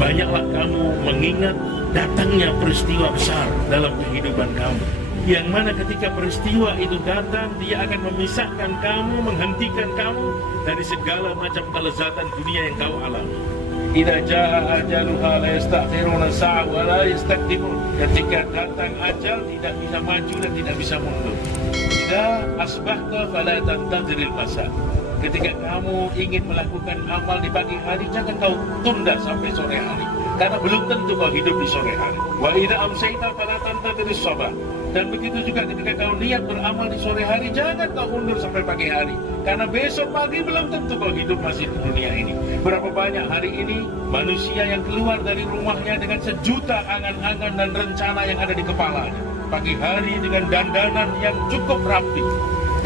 banyaklah kamu mengingat datangnya peristiwa besar dalam kehidupan kamu, yang mana ketika peristiwa itu datang, dia akan memisahkan kamu, menghentikan kamu dari segala macam kelezatan dunia yang kau alami. Idza jaa ajaluha la yastakhiruna sa'a wa la yastaqdimun. Ketika datang ajal, tidak bisa maju dan tidak bisa mundur. Idza asbahta fala tantadhiril masa. Ketika kamu ingin melakukan amal di pagi hari, jangan kau tunda sampai sore hari, karena belum tentu kau hidup di sore hari. Wa idza amsayta fala tantadhiris sabah. Dan begitu juga ketika kau niat beramal di sore hari, jangan kau mundur sampai pagi hari, karena besok pagi belum tentu kau hidup masih di dunia ini. Berapa banyak hari ini manusia yang keluar dari rumahnya dengan sejuta angan-angan dan rencana yang ada di kepalanya. Pagi hari dengan dandanan yang cukup rapi,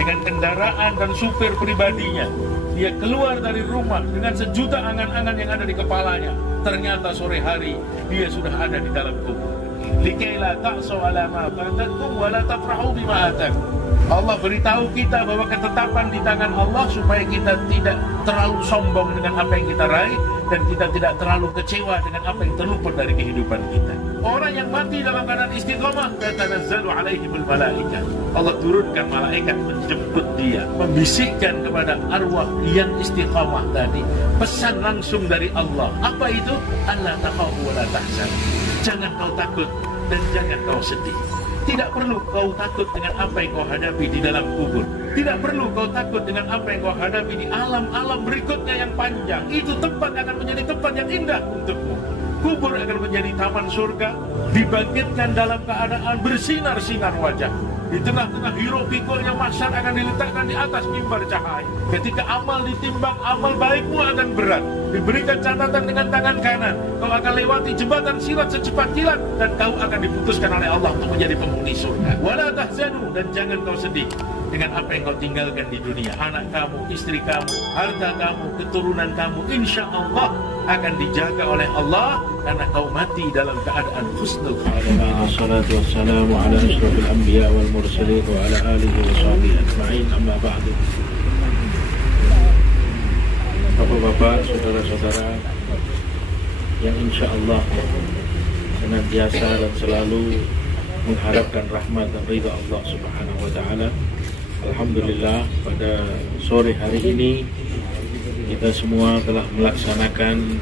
dengan kendaraan dan supir pribadinya, dia keluar dari rumah dengan sejuta angan-angan yang ada di kepalanya. Ternyata sore hari dia sudah ada di dalam kubur. Likaila ta'saw ala ma fatakum wa la tafrahu bima atakum. Allah beritahu kita bahwa ketetapan di tangan Allah supaya kita tidak terlalu sombong dengan apa yang kita raih, dan kita tidak terlalu kecewa dengan apa yang terluput dari kehidupan kita. Orang yang mati dalam keadaan istiqomah, tatanazzalu alaihimul malaikah. Allah turunkan malaikat menjemput dia, membisikkan kepada arwah yang istiqomah tadi pesan langsung dari Allah. Apa itu? Allah takhafu wa la tahzan. Jangan kau takut dan jangan kau sedih. Tidak perlu kau takut dengan apa yang kau hadapi di dalam kubur. Tidak perlu kau takut dengan apa yang kau hadapi di alam-alam berikutnya yang panjang. Itu tempat akan menjadi tempat yang indah untukmu. Kubur akan menjadi taman surga, dibangkitkan dalam keadaan bersinar-sinar wajah. Di tengah-tengah hiruk pikulnya mahsyar akan diletakkan di atas mimbar cahaya. Ketika amal ditimbang, amal baikmu akan berat. Diberikan catatan dengan tangan kanan. Kau akan lewati jembatan sirat secepat kilat, dan kau akan diputuskan oleh Allah untuk menjadi penghuni surga. Wala tahzanu, dan jangan kau sedih dengan apa yang kau tinggalkan di dunia. Anak kamu, istri kamu, harta kamu, keturunan kamu, insya Allah akan dijaga oleh Allah, karena kau mati dalam keadaan husnul khatimah. Wassalatu wassalamu ala asyrafil anbiya wal mursalin wa ala alihi wa sahbihi ajma'in, amma ba'du. Bapak-bapak, saudara-saudara yang insya Allah senantiasa dan selalu mengharapkan rahmat dan ridha Allah Subhanahu wa ta'ala. Alhamdulillah, pada sore hari ini kita semua telah melaksanakan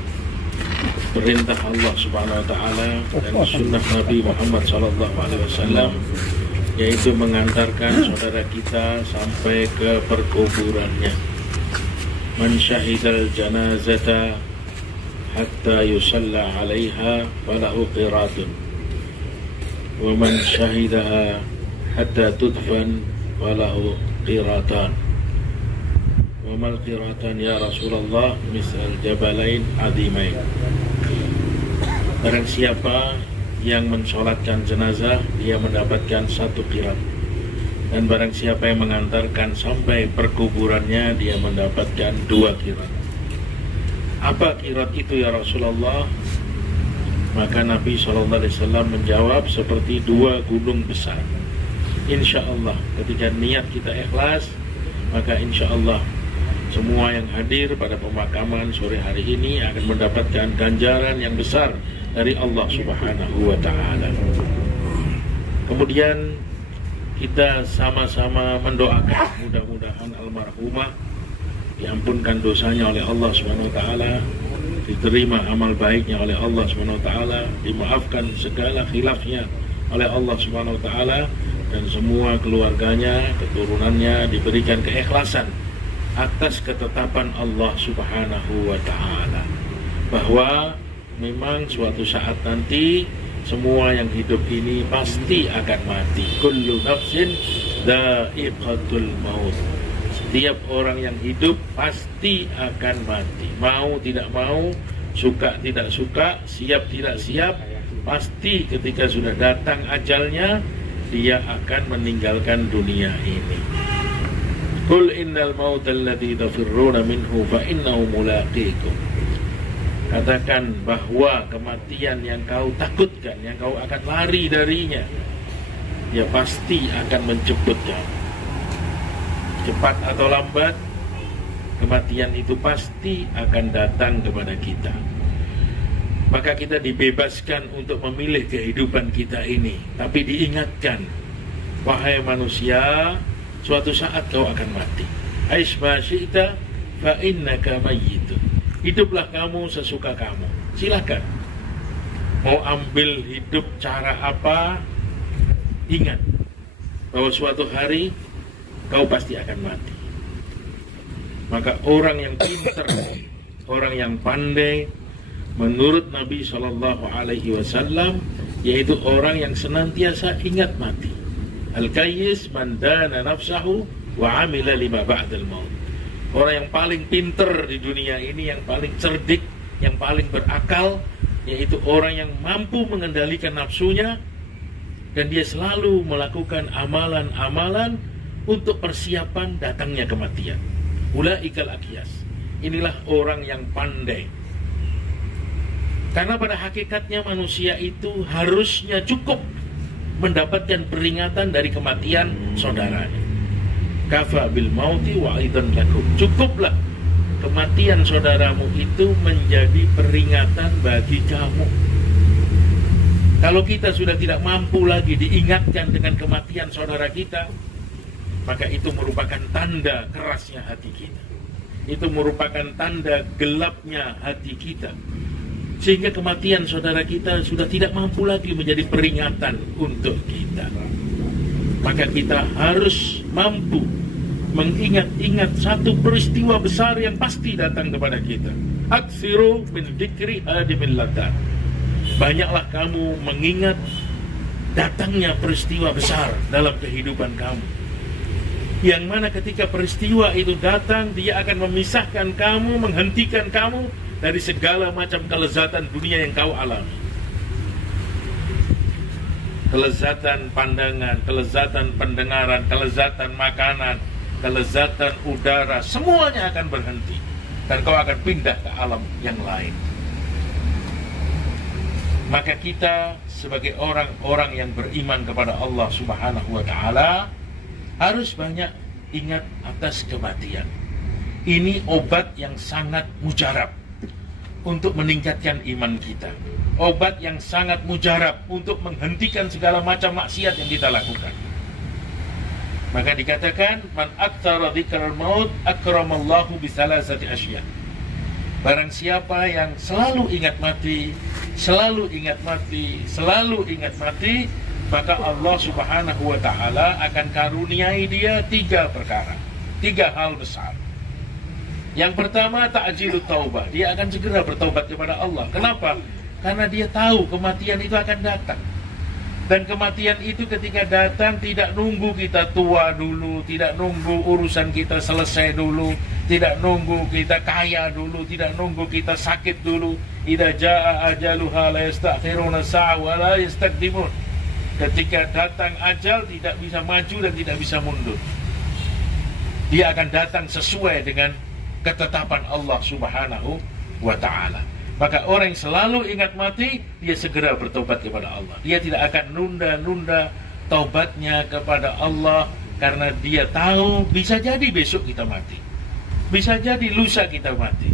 perintah Allah Subhanahu wa ta'ala dan sunnah Nabi Muhammad SAW, yaitu mengantarkan saudara kita sampai ke perkuburannya. Man syahidal janazata hatta yusalla 'alaiha falahu qiratun, wa man syahidaha hatta tudfan falahu qiratan. Wa mal qiratan ya Rasulullah? Misal jabalain azimain. Barang siapa yang mensolatkan jenazah, dia mendapatkan 1 qirat. Dan barang siapa yang mengantarkan sampai perkuburannya, dia mendapatkan 2 qirat. Apa qirat itu ya Rasulullah? Maka Nabi SAW menjawab seperti 2 gunung besar. Insya Allah ketika niat kita ikhlas, maka insya Allah semua yang hadir pada pemakaman sore hari ini akan mendapatkan ganjaran yang besar dari Allah Subhanahu wa ta'ala. Kemudian kita sama-sama mendoakan mudah-mudahan almarhumah diampunkan dosanya oleh Allah Subhanahu wa ta'ala, diterima amal baiknya oleh Allah Subhanahu wa ta'ala, dimaafkan segala khilafnya oleh Allah Subhanahu wa ta'ala, dan semua keluarganya, keturunannya diberikan keikhlasan atas ketetapan Allah Subhanahu wa ta'ala, bahwa memang suatu saat nanti semua yang hidup ini pasti akan mati. Kullu nafsin dha'iqatul maut. Setiap orang yang hidup pasti akan mati. Mau tidak mau, suka tidak suka, siap tidak siap, pasti ketika sudah datang ajalnya, dia akan meninggalkan dunia ini. Qul innal mauta alladhi tafirruna minhu fa innahu mulaqikum. Katakan bahwa kematian yang kau takutkan, yang kau akan lari darinya, dia pasti akan menjemput kamu. Cepat atau lambat, kematian itu pasti akan datang kepada kita. maka kita dibebaskan untuk memilih kehidupan kita ini. Tapi diingatkan, wahai manusia, suatu saat kau akan mati. Aish ma syi'ta fa innaka mayyitun. Hiduplah kamu sesuka kamu. Silakan. Mau ambil hidup cara apa, ingat bahwa suatu hari kau pasti akan mati. Maka orang yang pintar, orang yang pandai, menurut Nabi SAW, yaitu orang yang senantiasa ingat mati. Al-kayyis man dana nafsahu wa amila lima ba'dal maut. Orang yang paling pintar di dunia ini, yang paling cerdik, yang paling berakal, yaitu orang yang mampu mengendalikan nafsunya, dan dia selalu melakukan amalan-amalan untuk persiapan datangnya kematian. Ulaikal aqyas. Inilah orang yang pandai. Karena pada hakikatnya manusia itu harusnya cukup mendapatkan peringatan dari kematian saudaranya. Kafa bil mauti wa aidan lakum. Cukuplah kematian saudaramu itu menjadi peringatan bagi kamu. Kalau kita sudah tidak mampu lagi diingatkan dengan kematian saudara kita, maka itu merupakan tanda kerasnya hati kita. Itu merupakan tanda gelapnya hati kita. Sehingga kematian saudara kita sudah tidak mampu lagi menjadi peringatan untuk kita. Maka kita harus mampu mengingat-ingat satu peristiwa besar yang pasti datang kepada kita. Aksiru min dzikri hadimil ladat. Banyaklah kamu mengingat datangnya peristiwa besar dalam kehidupan kamu, yang mana ketika peristiwa itu datang, dia akan memisahkan kamu, menghentikan kamu dari segala macam kelezatan dunia yang kau alami. Kelezatan pandangan, kelezatan pendengaran, kelezatan makanan, kelezatan udara, semuanya akan berhenti, dan kau akan pindah ke alam yang lain. Maka kita sebagai orang-orang yang beriman kepada Allah Subhanahu wa ta'ala harus banyak ingat atas kematian. Ini obat yang sangat mujarab untuk meningkatkan iman kita. Obat yang sangat mujarab untuk menghentikan segala macam maksiat yang kita lakukan. Maka dikatakan, man aktsara dzikral maut akramallahu bi salasati asya. Barang siapa yang selalu ingat mati, selalu ingat mati, selalu ingat mati, maka Allah Subhanahu wa ta'ala akan karuniai dia 3 perkara, 3 hal besar. Yang pertama, ta'jilut taubah. Dia akan segera bertaubat kepada Allah. Kenapa? Karena dia tahu kematian itu akan datang. Dan kematian itu ketika datang tidak nunggu kita tua dulu, tidak nunggu urusan kita selesai dulu, tidak nunggu kita kaya dulu, tidak nunggu kita sakit dulu. Idza jaa ajaluha la yastakhiruna sa'a wa la yastaqdimun. Ketika datang ajal tidak bisa maju dan tidak bisa mundur. Dia akan datang sesuai dengan ketetapan Allah Subhanahu wa ta'ala. Maka orang yang selalu ingat mati, dia segera bertobat kepada Allah. Dia tidak akan nunda-nunda taubatnya kepada Allah, karena dia tahu bisa jadi besok kita mati, bisa jadi lusa kita mati.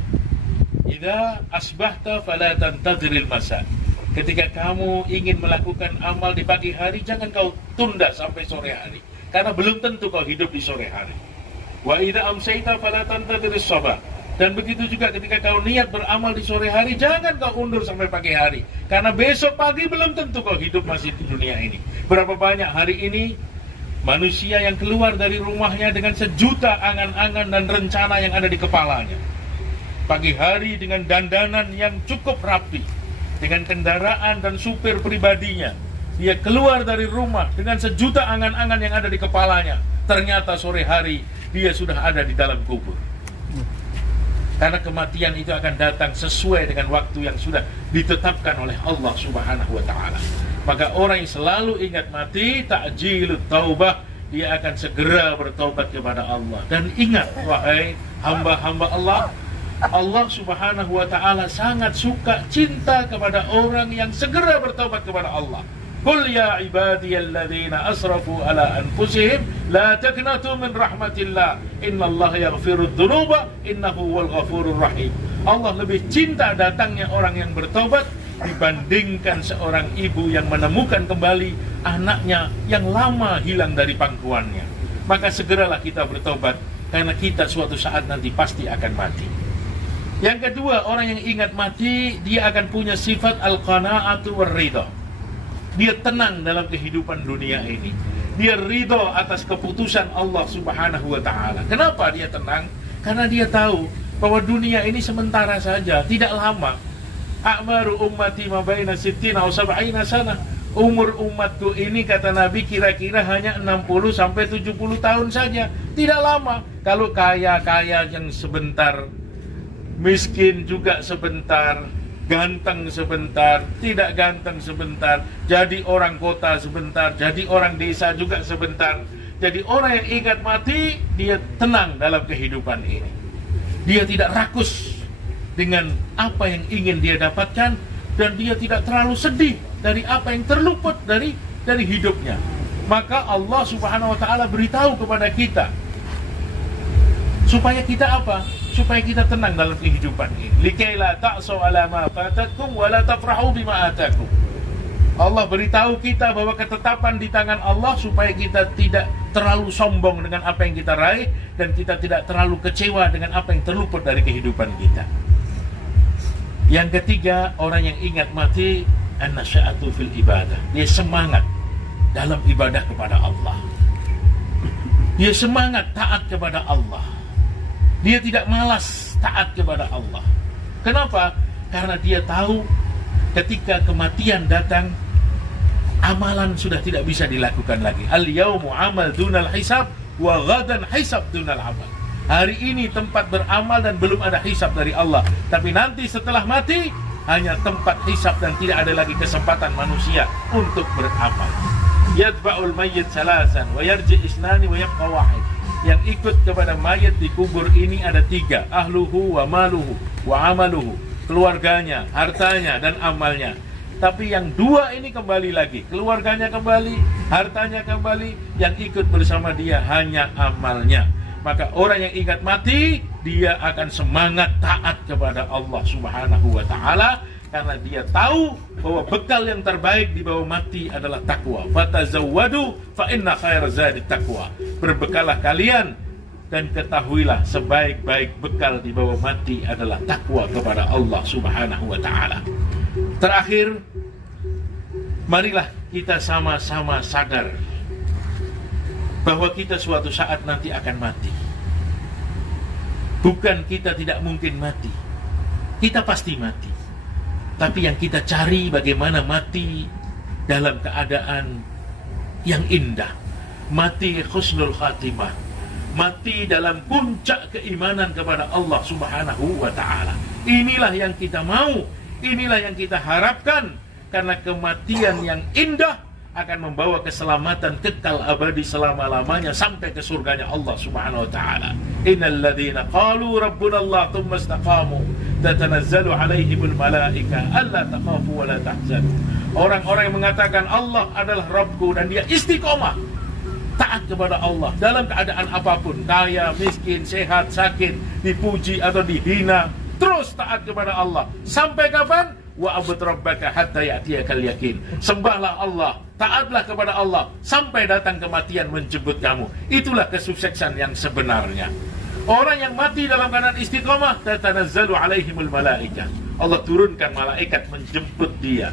Idza asbahta fala tantadhiril masa. Ketika kamu ingin melakukan amal di pagi hari, jangan kau tunda sampai sore hari, karena belum tentu kau hidup di sore hari. Wa idza amsayta fala tantadhiris sabah. Dan begitu juga ketika kau niat beramal di sore hari, jangan kau undur sampai pagi hari, karena besok pagi belum tentu kau hidup masih di dunia ini. Berapa banyak hari ini manusia yang keluar dari rumahnya dengan sejuta angan-angan dan rencana yang ada di kepalanya. Pagi hari dengan dandanan yang cukup rapi, dengan kendaraan dan supir pribadinya, dia keluar dari rumah dengan sejuta angan-angan yang ada di kepalanya. Ternyata sore hari dia sudah ada di dalam kubur. Karena kematian itu akan datang sesuai dengan waktu yang sudah ditetapkan oleh Allah Subhanahu wa ta'ala. Maka orang yang selalu ingat mati, ta'jilut taubah, dia akan segera bertaubat kepada Allah. Dan ingat, wahai hamba-hamba Allah, Allah Subhanahu wa ta'ala sangat suka, cinta kepada orang yang segera bertaubat kepada Allah. Qul ya ibadiyalladzina asrafu ala anfusihim la taqnatu min rahmatillah innallaha yaghfirudz dzunuba innahu huwal ghafurur rahim. Allah lebih cinta datangnya orang yang bertobat dibandingkan seorang ibu yang menemukan kembali anaknya yang lama hilang dari pangkuannya. Maka segeralah kita bertobat, karena kita suatu saat nanti pasti akan mati. Yang kedua, orang yang ingat mati, dia akan punya sifat al-qana'atu war-ridha. Dia tenang dalam kehidupan dunia ini. Dia ridha atas keputusan Allah Subhanahu wa ta'ala. Kenapa dia tenang? Karena dia tahu bahwa dunia ini sementara saja, tidak lama. A'maru ummati ma baina sittina wa sab'ina sana. Umur umatku ini, kata Nabi, kira-kira hanya 60 sampai 70 tahun saja. Tidak lama. Kalau kaya-kaya yang sebentar, miskin juga sebentar, ganteng sebentar, tidak ganteng sebentar, jadi orang kota sebentar, jadi orang desa juga sebentar. Jadi orang yang ingat mati, dia tenang dalam kehidupan ini. Dia tidak rakus dengan apa yang ingin dia dapatkan, dan dia tidak terlalu sedih dari apa yang terluput dari hidupnya. Maka Allah Subhanahu wa ta'ala beritahu kepada kita, supaya kita apa? Supaya kita tenang dalam kehidupan ini. Likai la ta'saw ala ma fatakum wa la tafrahu bima atakum. Allah beritahu kita bahwa ketetapan di tangan Allah, supaya kita tidak terlalu sombong dengan apa yang kita raih, dan kita tidak terlalu kecewa dengan apa yang terluput dari kehidupan kita. Yang ketiga, orang yang ingat mati, an-nasya'atu fil ibadah. Dia semangat dalam ibadah kepada Allah. Dia semangat taat kepada Allah. Dia tidak malas taat kepada Allah. Kenapa? Karena dia tahu ketika kematian datang, amalan sudah tidak bisa dilakukan lagi. Al-yawmu amal dunal hisab, wa ghadan hisab dunal amal. Hari ini tempat beramal dan belum ada hisab dari Allah. Tapi nanti setelah mati, hanya tempat hisab dan tidak ada lagi kesempatan manusia untuk beramal. Yadba'ul mayyit salasan, wa yarji isnani, wa yabqa wahid. Yang ikut kepada mayat di kubur ini ada 3. Ahluhu wa maluhu wa amaluhu. Keluarganya, hartanya, dan amalnya. Tapi yang 2 ini kembali lagi. Keluarganya kembali, hartanya kembali. Yang ikut bersama dia hanya amalnya. Maka orang yang ingat mati, dia akan semangat taat kepada Allah Subhanahu wa ta'ala, karena dia tahu bahwa bekal yang terbaik di bawah mati adalah takwa. Fatazawwadu fa inna khairaz zadi taqwa. Berbekalah kalian, dan ketahuilah sebaik-baik bekal di bawah mati adalah takwa kepada Allah Subhanahu wa ta'ala. Terakhir, marilah kita sama-sama sadar bahwa kita suatu saat nanti akan mati. Bukan kita tidak mungkin mati, kita pasti mati. Tapi yang kita cari bagaimana mati dalam keadaan yang indah, mati husnul khatimah, mati dalam puncak keimanan kepada Allah Subhanahu wa ta'ala. Inilah yang kita mau, inilah yang kita harapkan, karena kematian yang indah akan membawa keselamatan kekal abadi selama-lamanya sampai ke surganya Allah Subhanahu wa ta'ala. Innal ladzina qalu rabbuna Allah tsumma istaqamu tatanazzalu 'alaihimul malaika alla takhafu wa la tahzanu. Orang-orang yang mengatakan Allah adalah Rabbku, dan dia istiqomah taat kepada Allah dalam keadaan apapun, kaya, miskin, sehat, sakit, dipuji atau dihina, terus taat kepada Allah. Sampai kapan? Wa abud rabbaka hatta ya'tiyakal yakin. Sembahlah Allah, taatlah kepada Allah sampai datang kematian menjemput kamu. Itulah kesuksesan yang sebenarnya. Orang yang mati dalam keadaan istiqamah, tatanazzalu alaihimul malaikah. Allah turunkan malaikat menjemput dia,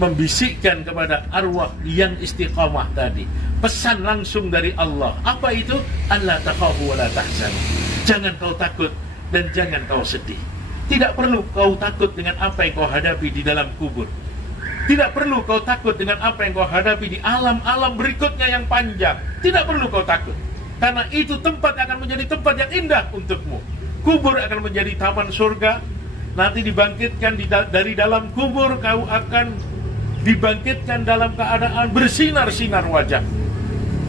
membisikkan kepada arwah yang istiqamah tadi. Pesan langsung dari Allah. Apa itu? Alla takhafu wa la tahzanu. Jangan kau takut dan jangan kau sedih. Tidak perlu kau takut dengan apa yang kau hadapi di dalam kubur. Tidak perlu kau takut dengan apa yang kau hadapi di alam-alam berikutnya yang panjang. Tidak perlu kau takut, karena itu tempat akan menjadi tempat yang indah untukmu. Kubur akan menjadi taman surga. Nanti dibangkitkan dari dalam kubur, kau akan dibangkitkan dalam keadaan bersinar-sinar wajah.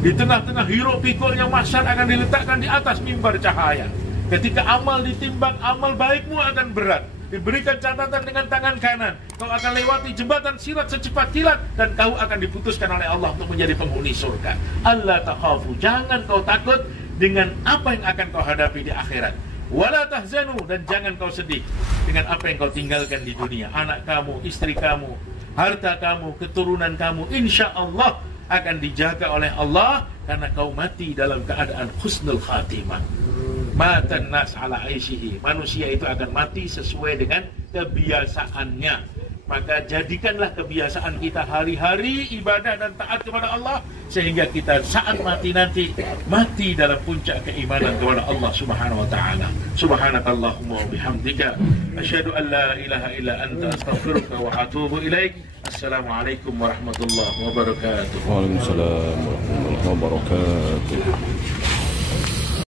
Di tengah-tengah hiruk pikulnya mahsyar akan diletakkan di atas mimbar cahaya. Ketika amal ditimbang, amal baikmu akan berat. Diberikan catatan dengan tangan kanan. Kau akan lewati jembatan sirat secepat kilat, dan kau akan diputuskan oleh Allah untuk menjadi penghuni surga. Allah takhafu, jangan kau takut dengan apa yang akan kau hadapi di akhirat. Wala tahzanu, dan jangan kau sedih dengan apa yang kau tinggalkan di dunia. Anak kamu, istri kamu, harta kamu, keturunan kamu, insya Allah akan dijaga oleh Allah karena kau mati dalam keadaan husnul khatimah. Matan nas ala aisyihi. Manusia itu akan mati sesuai dengan kebiasaannya. Maka jadikanlah kebiasaan kita hari-hari ibadah dan taat kepada Allah, sehingga kita saat mati nanti mati dalam puncak keimanan kepada Allah Subhanahu wa taala. Subhanakallahumma wa bihamdika asyhadu an la ilaha illa anta astaghfiruka wa atubu ilaik. Assalamualaikum warahmatullahi wabarakatuh. Waalaikumsalam warahmatullahi wabarakatuh.